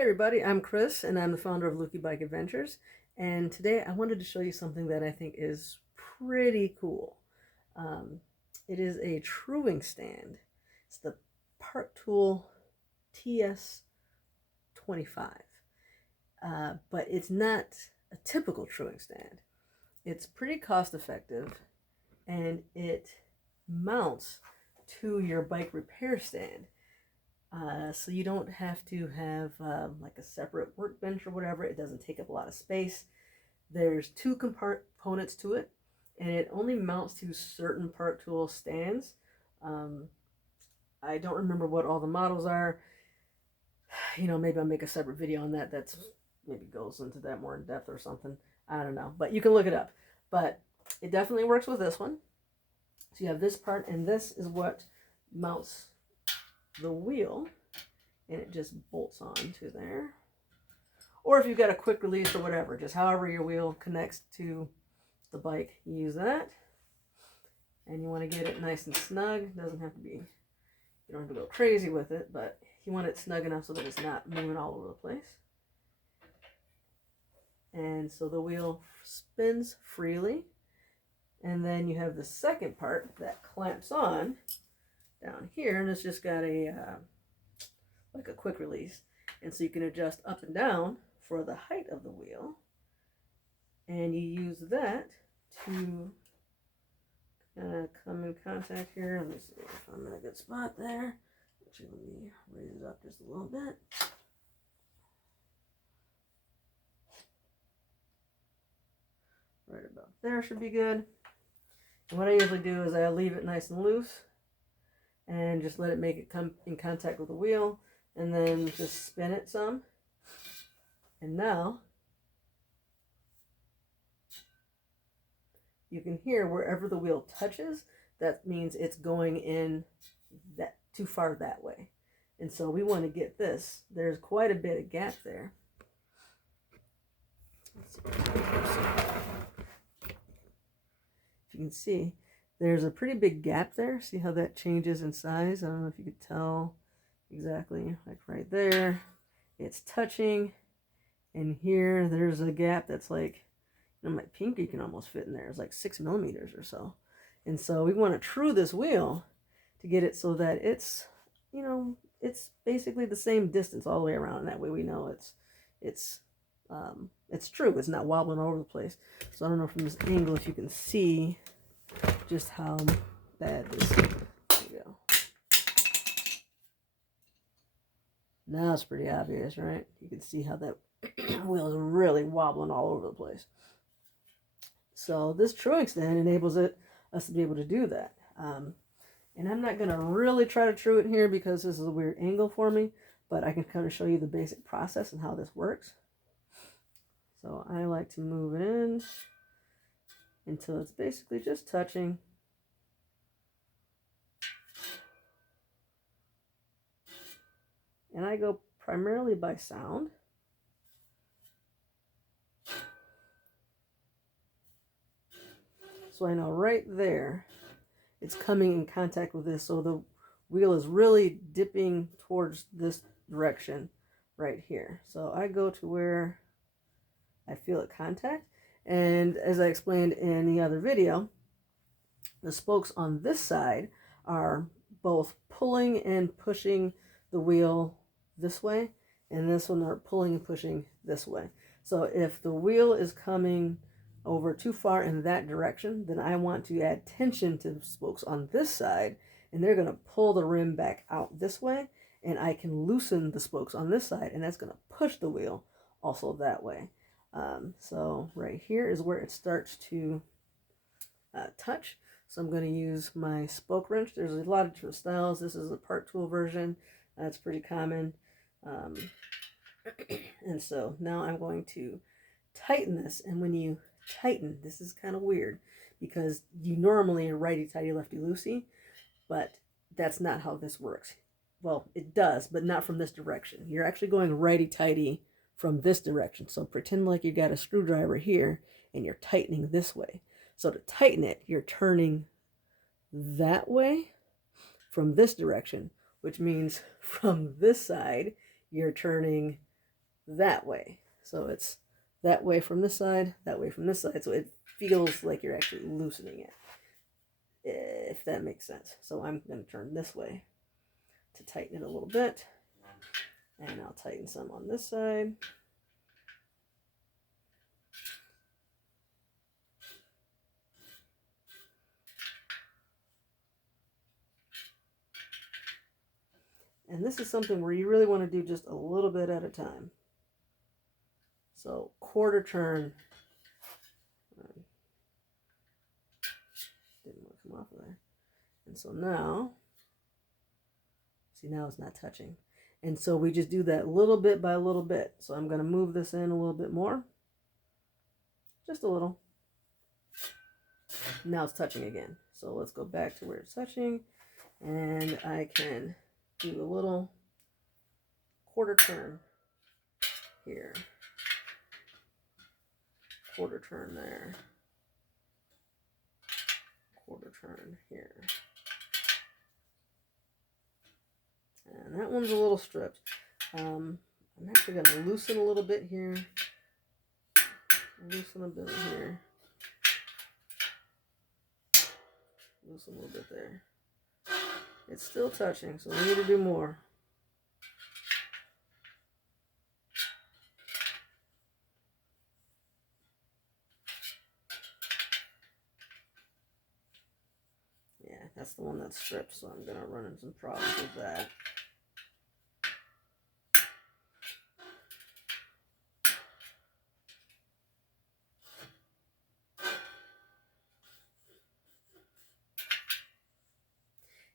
Hey everybody, I'm Chris and I'm the founder of Luki Bike Adventures, and today I wanted to show you something that I think is pretty cool. It is a truing stand. It's the Park Tool TS-25, but it's not a typical truing stand. It's pretty cost effective and it mounts to your bike repair stand. So you don't have to have like a separate workbench or whatever. It doesn't take up a lot of space. There's two components to it, and it only mounts to certain Park Tool stands. I don't remember what all the models are. Maybe I'll make a separate video on that. That's maybe goes into that more in depth or something. I don't know, but you can look it up. But it definitely works with this one. So you have this part, and this is what mounts the wheel, and it just bolts on to there. Or if you've got a quick release or whatever, just however your wheel connects to the bike, you use that. And you want to get it nice and snug. It doesn't have to be, you don't have to go crazy with it, but you want it snug enough so that it's not moving all over the place. And so the wheel spins freely. And then you have the second part that clamps on down here, and it's just got a like a quick release, and so you can adjust up and down for the height of the wheel, and you use that to kind of come in contact here. Let me see if I'm in a good spot there. Actually, let me raise it up just a little bit. Right about there should be good. And what I usually do is I leave it nice and loose and just let it make it come in contact with the wheel, and then just spin it some. And now you can hear wherever the wheel touches, that means it's going in that too far that way. And so we want to get this. There's quite a bit of gap there. Let's see. If you can see, there's a pretty big gap there. See how that changes in size? I don't know if you could tell exactly, like right there, it's touching. And here, there's a gap that's like, my pinky can almost fit in there. It's like 6 millimeters or so. And so we want to true this wheel to get it so that it's, it's basically the same distance all the way around. And that way we know it's true. It's not wobbling all over the place. So I don't know from this angle if you can see just how bad this is. There we go. Now it's pretty obvious, right? You can see how that wheel is really wobbling all over the place. So this truing stand enables us to be able to do that. And I'm not going to really try to true it here because this is a weird angle for me, but I can kind of show you the basic process and how this works. So I like to move it in until it's basically just touching. And I go primarily by sound. So I know right there it's coming in contact with this. So the wheel is really dipping towards this direction right here. So I go to where I feel it contact. And as I explained in the other video, the spokes on this side are both pulling and pushing the wheel this way, and this one are pulling and pushing this way. So if the wheel is coming over too far in that direction, then I want to add tension to the spokes on this side, and they're going to pull the rim back out this way, and I can loosen the spokes on this side, and that's going to push the wheel also that way. So right here is where it starts to touch. So I'm going to use my spoke wrench. There's a lot of different styles. This is a Park Tool version. That's pretty common. And so now I'm going to tighten this. And when you tighten, this is kind of weird because you normally are righty-tighty, lefty-loosey, but that's not how this works. Well, it does, but not from this direction. You're actually going righty-tighty from this direction. So pretend like you got a screwdriver here and you're tightening this way. So to tighten it, you're turning that way from this direction, which means from this side, you're turning that way. So it's that way from this side, that way from this side. So it feels like you're actually loosening it, if that makes sense. So I'm going to turn this way to tighten it a little bit. And I'll tighten some on this side. And this is something where you really want to do just a little bit at a time. So quarter turn. Didn't want to come off of there. And so now, see, now it's not touching. And so we just do that little bit by little bit. So I'm going to move this in a little bit more. Just a little. Now it's touching again. So let's go back to where it's touching. And I can do a little quarter turn here. Quarter turn there. Quarter turn here. And that one's a little stripped. I'm actually going to loosen a little bit here. Loosen a bit here. Loosen a little bit there. It's still touching, so we need to do more. Yeah, that's the one that's stripped, so I'm going to run into some problems with that.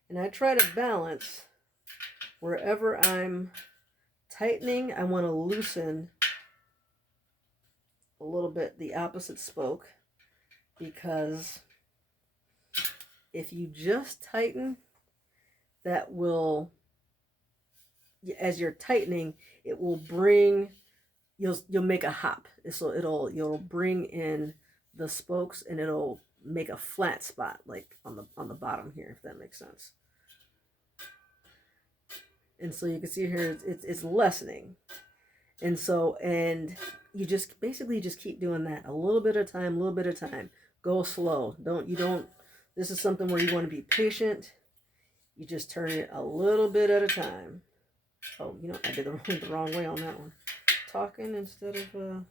And I try to balance wherever I'm tightening, I want to loosen a little bit the opposite spoke, because if you just tighten, that will, as you're tightening, it will bring, you'll make a hop. So you'll bring in the spokes and it'll make a flat spot like on the bottom here, if that makes sense. And so you can see here it's lessening. And so, and you just basically just keep doing that a little bit at a time, a little bit at a time. Go slow. This is something where you want to be patient. You just turn it a little bit at a time. Oh, I did the wrong way on that one. Talking instead of so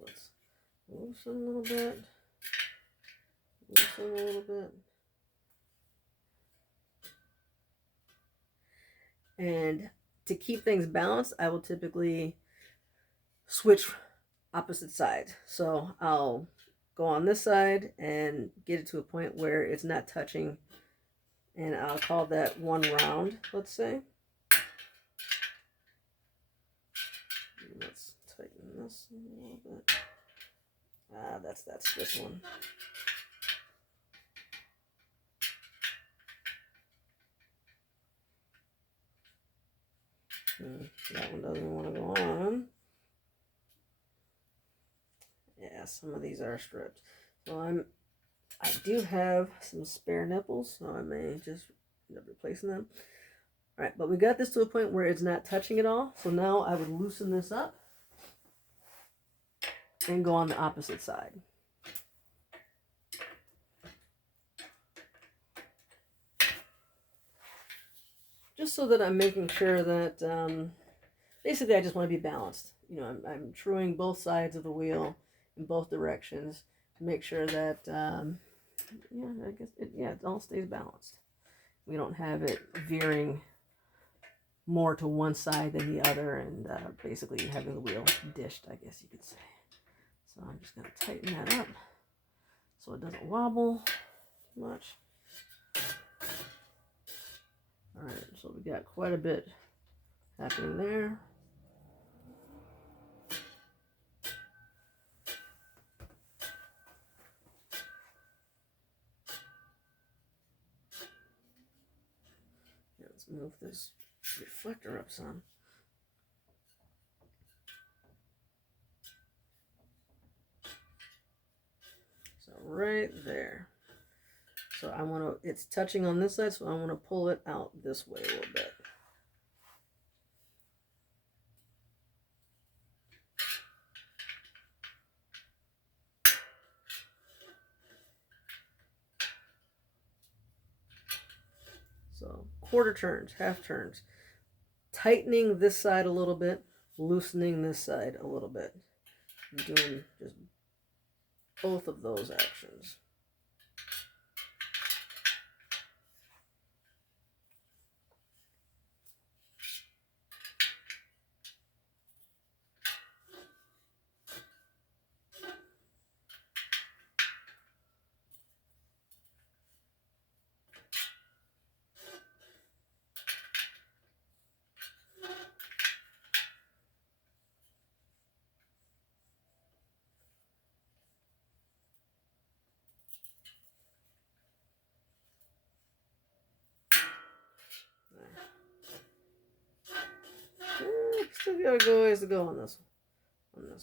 let's loosen a little bit. Loosen a little bit. And to keep things balanced, I will typically switch opposite sides. So I'll go on this side and get it to a point where it's not touching. And I'll call that one round, let's say. Let's tighten this a little bit. That's this one. That one doesn't want to go on. Yeah, some of these are stripped. So I do have some spare nipples, so I may just end up replacing them. All right, but we got this to a point where it's not touching at all. So now I would loosen this up and go on the opposite side. Just so that I'm making sure that, basically I just want to be balanced. I'm truing both sides of the wheel in both directions to make sure that, I guess it all stays balanced. We don't have it veering more to one side than the other, and basically having the wheel dished, I guess you could say. So I'm just going to tighten that up so it doesn't wobble too much. All right, so we got quite a bit happening there. Let's move this reflector up some. right there. So I want to, it's touching on this side, so I want to pull it out this way a little bit. So quarter turns, half turns. Tightening this side a little bit, loosening this side a little bit. I'm doing just both of those actions. Still got a ways to go on this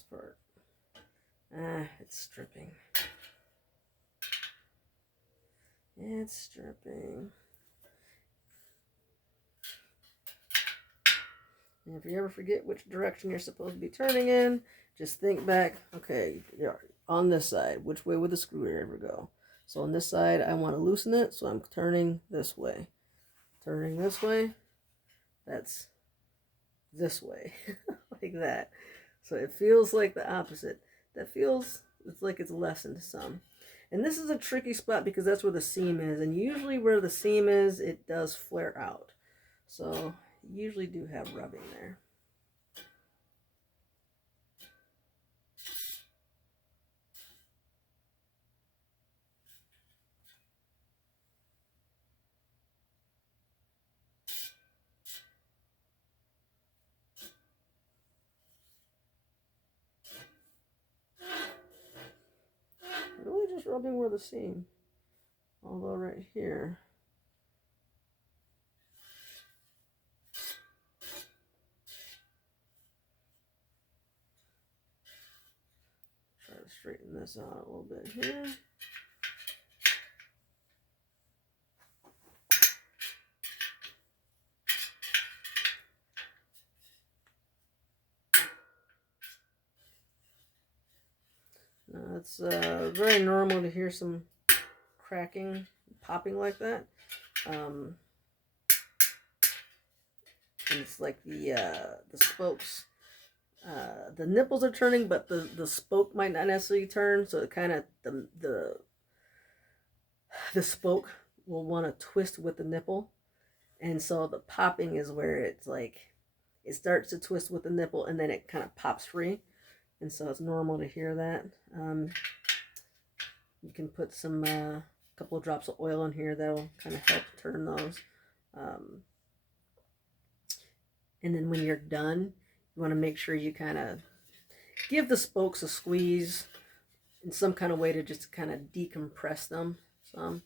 part. It's stripping. It's stripping. And if you ever forget which direction you're supposed to be turning in, just think back, okay, you're on this side, which way would the screwdriver go? So on this side, I want to loosen it, so I'm turning this way. Turning this way, that's this way, like that. So it feels like the opposite. That feels, it's like it's lessened some. And this is a tricky spot because that's where the seam is. And usually where the seam is, it does flare out. So you usually do have rubbing there. Really just rubbing where the seam. Although right here, try to straighten this out a little bit here. Now it's very normal to hear some cracking, popping like that. And it's like the spokes, the nipples are turning, but the spoke might not necessarily turn. So it kind of the spoke will want to twist with the nipple, and so the popping is where it's like it starts to twist with the nipple, and then it kind of pops free. And so it's normal to hear that. You can put some couple of drops of oil in here that'll kind of help turn those. And then when you're done, you want to make sure you kind of give the spokes a squeeze in some kind of way to just kind of decompress them some.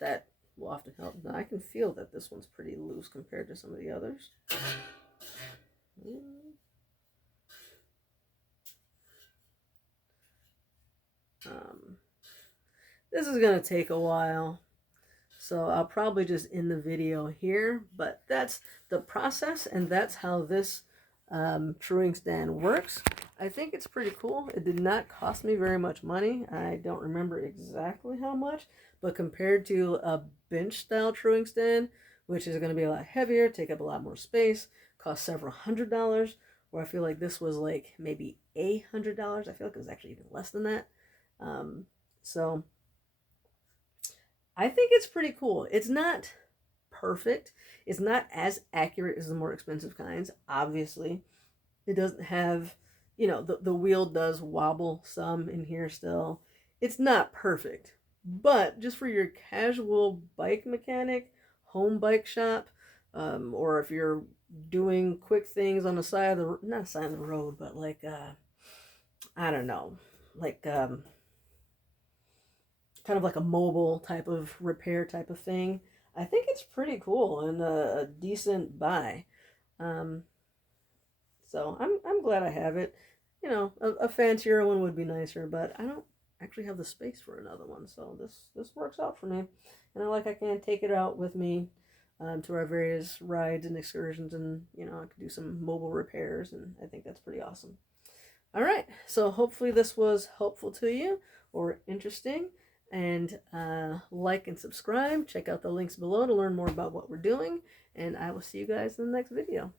That will often help. Now I can feel that this one's pretty loose compared to some of the others. This is going to take a while, so I'll probably just end the video here, but that's the process, and that's how this truing stand works. I think it's pretty cool. It did not cost me very much money. I don't remember exactly how much, but compared to a bench style truing stand, which is going to be a lot heavier, take up a lot more space, cost several $100s, where I feel like this was like maybe $100. I feel like it was actually even less than that. So I think it's pretty cool. It's not perfect. It's not as accurate as the more expensive kinds, obviously. It doesn't have, you know, the wheel does wobble some in here still. It's not perfect. But just for your casual bike mechanic, home bike shop, or if you're doing quick things on the side of the, not side of the road, but like, I don't know, like, kind of like a mobile type of repair type of thing. I think it's pretty cool and a decent buy. So I'm glad I have it. You know, a fancier one would be nicer, but I don't actually have the space for another one. So this works out for me, and I can take it out with me to our various rides and excursions, and I can do some mobile repairs, and I think that's pretty awesome. All right, so hopefully this was helpful to you or interesting, and like and subscribe. Check out the links below to learn more about what we're doing, and I will see you guys in the next video.